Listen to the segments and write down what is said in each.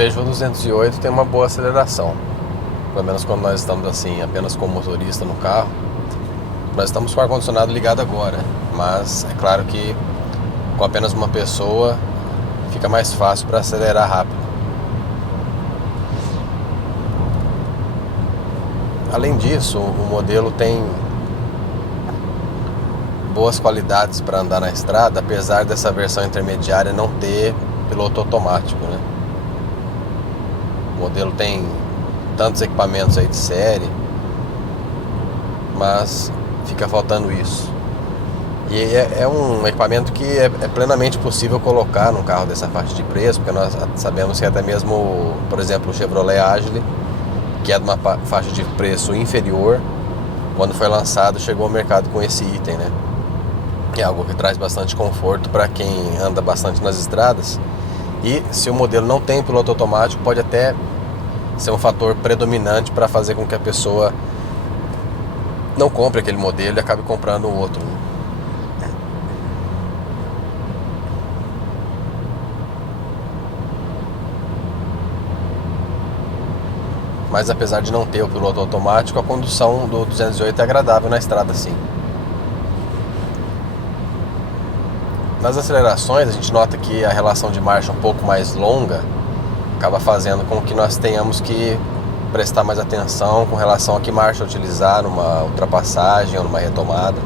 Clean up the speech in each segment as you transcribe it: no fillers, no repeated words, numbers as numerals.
Peugeot 208 tem uma boa aceleração. Pelo menos quando nós estamos assim, apenas com o motorista no carro. Nós estamos com o ar-condicionado ligado agora, mas é claro que com apenas uma pessoa fica mais fácil para acelerar rápido. Além disso, o modelo tem boas qualidades para andar na estrada, apesar dessa versão intermediária não ter piloto automático, né? O modelo tem tantos equipamentos aí de série, mas fica faltando isso. E é um equipamento que é plenamente possível colocar num carro dessa faixa de preço, porque nós sabemos que até mesmo, por exemplo, o Chevrolet Agile, que é de uma faixa de preço inferior, quando foi lançado chegou ao mercado com esse item, né? É algo que traz bastante conforto para quem anda bastante nas estradas. E se o modelo não tem piloto automático, pode até ser um fator predominante para fazer com que a pessoa não compre aquele modelo e acabe comprando o outro, né? Mas apesar de não ter o piloto automático, a condução do 208 é agradável na estrada, sim. Nas acelerações a gente nota que a relação de marcha um pouco mais longa acaba fazendo com que nós tenhamos que prestar mais atenção com relação a que marcha utilizar numa ultrapassagem ou numa retomada.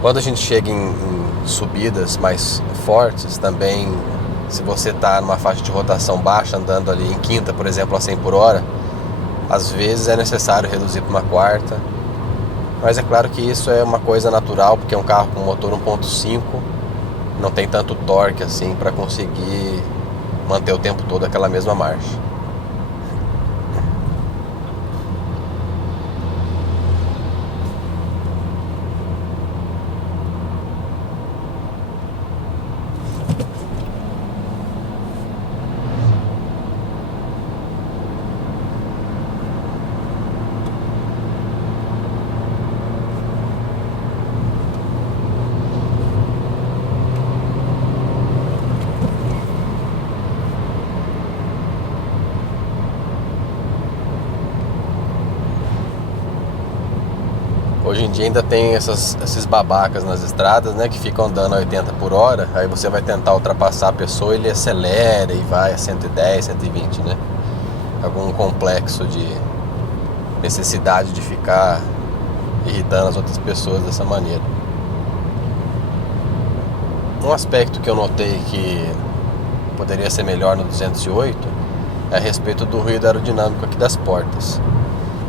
Quando a gente chega em subidas mais fortes também, se você está numa faixa de rotação baixa, andando ali em quinta, por exemplo, a 100 por hora, às vezes é necessário reduzir para uma quarta. Mas é claro que isso é uma coisa natural, porque é um carro com motor 1.5, não tem tanto torque assim para conseguir manter o tempo todo aquela mesma marcha. Hoje em dia ainda tem esses babacas nas estradas, né, que ficam andando a 80 por hora, aí você vai tentar ultrapassar a pessoa, ele acelera e vai a 110, 120, né? Algum complexo de necessidade de ficar irritando as outras pessoas dessa maneira. Um aspecto que eu notei que poderia ser melhor no 208 é a respeito do ruído aerodinâmico aqui das portas.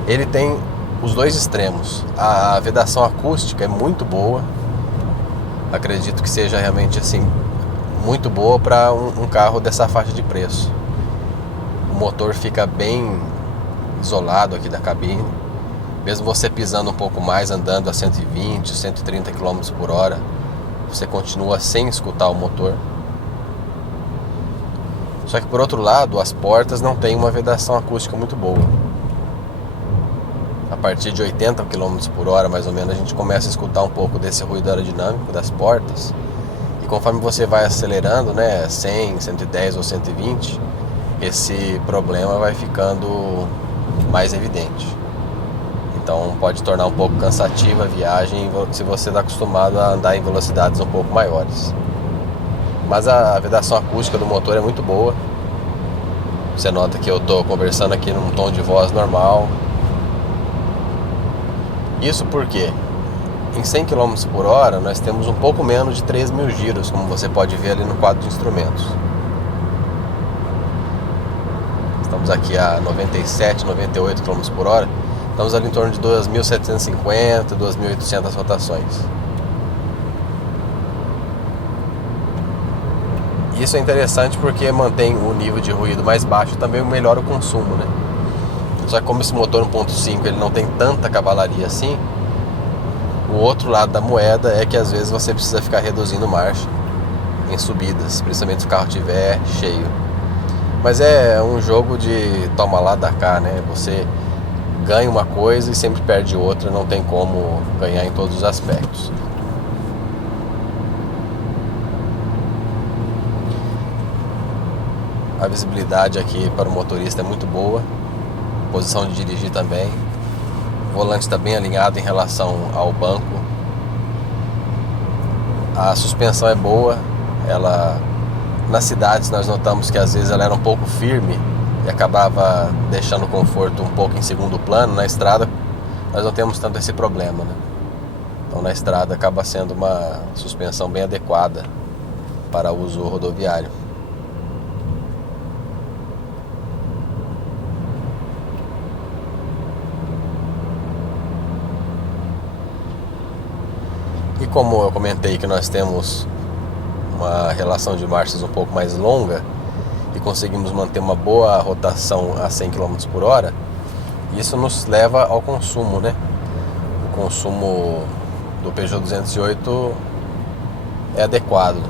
Ele tem os dois extremos. A vedação acústica é muito boa. Acredito que seja realmente assim muito boa para um carro dessa faixa de preço. O motor fica bem isolado aqui da cabine. Mesmo você pisando um pouco mais, andando a 120, 130 km por hora, você continua sem escutar o motor. Só que por outro lado, as portas não têm uma vedação acústica muito boa. A partir de 80 km por hora, mais ou menos, a gente começa a escutar um pouco desse ruído aerodinâmico das portas. E conforme você vai acelerando, né, 100, 110 ou 120, esse problema vai ficando mais evidente. Então pode tornar um pouco cansativa a viagem se você está acostumado a andar em velocidades um pouco maiores. Mas a vedação acústica do motor é muito boa. Você nota que eu estou conversando aqui num tom de voz normal. Isso porque em 100 km por hora nós temos um pouco menos de 3.000 giros, como você pode ver ali no quadro de instrumentos. Estamos aqui a 97, 98 km por hora. Estamos ali em torno de 2.750, 2.800 rotações. Isso é interessante porque mantém o nível de ruído mais baixo e também melhora o consumo, né? Só que como esse motor 1.5 ele não tem tanta cavalaria assim, o outro lado da moeda é que às vezes você precisa ficar reduzindo marcha em subidas, principalmente se o carro estiver cheio. Mas é um jogo de toma lá, dá cá, né? Você ganha uma coisa e sempre perde outra, não tem como ganhar em todos os aspectos. A visibilidade aqui para o motorista é muito boa, posição de dirigir também. O volante está bem alinhado em relação ao banco. A suspensão é boa. Ela, nas cidades nós notamos que às vezes ela era um pouco firme e acabava deixando o conforto um pouco em segundo plano. Na estrada nós não temos tanto esse problema, né? Então na estrada acaba sendo uma suspensão bem adequada para uso rodoviário. E como eu comentei que nós temos uma relação de marchas um pouco mais longa e conseguimos manter uma boa rotação a 100 km por hora, isso nos leva ao consumo, né? O consumo do Peugeot 208 é adequado,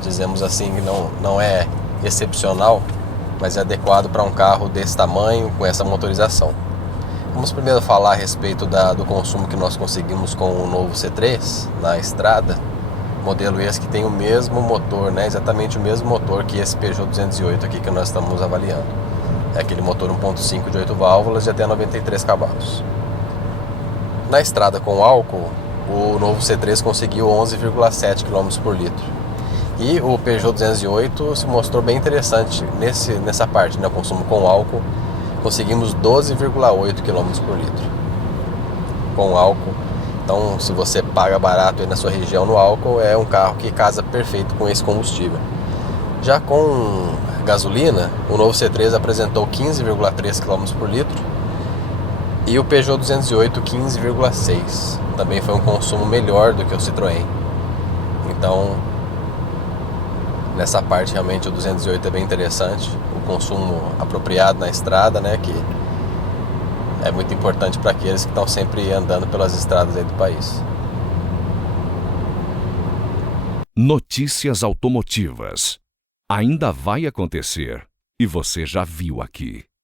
dizemos assim, que não é excepcional, mas é adequado para um carro desse tamanho, com essa motorização. Vamos primeiro falar a respeito do consumo que nós conseguimos com o novo C3 na estrada, modelo esse que tem o mesmo motor, né? Exatamente o mesmo motor que esse Peugeot 208 aqui que nós estamos avaliando. É aquele motor 1.5 de 8 válvulas de até 93 cavalos. Na estrada com álcool, o novo C3 conseguiu 11,7 km por litro. E o Peugeot 208 se mostrou bem interessante nessa parte, né? O consumo com álcool. Conseguimos 12,8 km por litro com álcool. Então, se você paga barato aí na sua região no álcool, é um carro que casa perfeito com esse combustível. Já com gasolina, o novo C3 apresentou 15,3 km por litro e o Peugeot 208 15,6. Também foi um consumo melhor do que o Citroën. Então, nessa parte realmente o 208 é bem interessante, o consumo apropriado na estrada, né, que é muito importante para aqueles que estão sempre andando pelas estradas aí do país. Notícias automotivas. Ainda vai acontecer e você já viu aqui.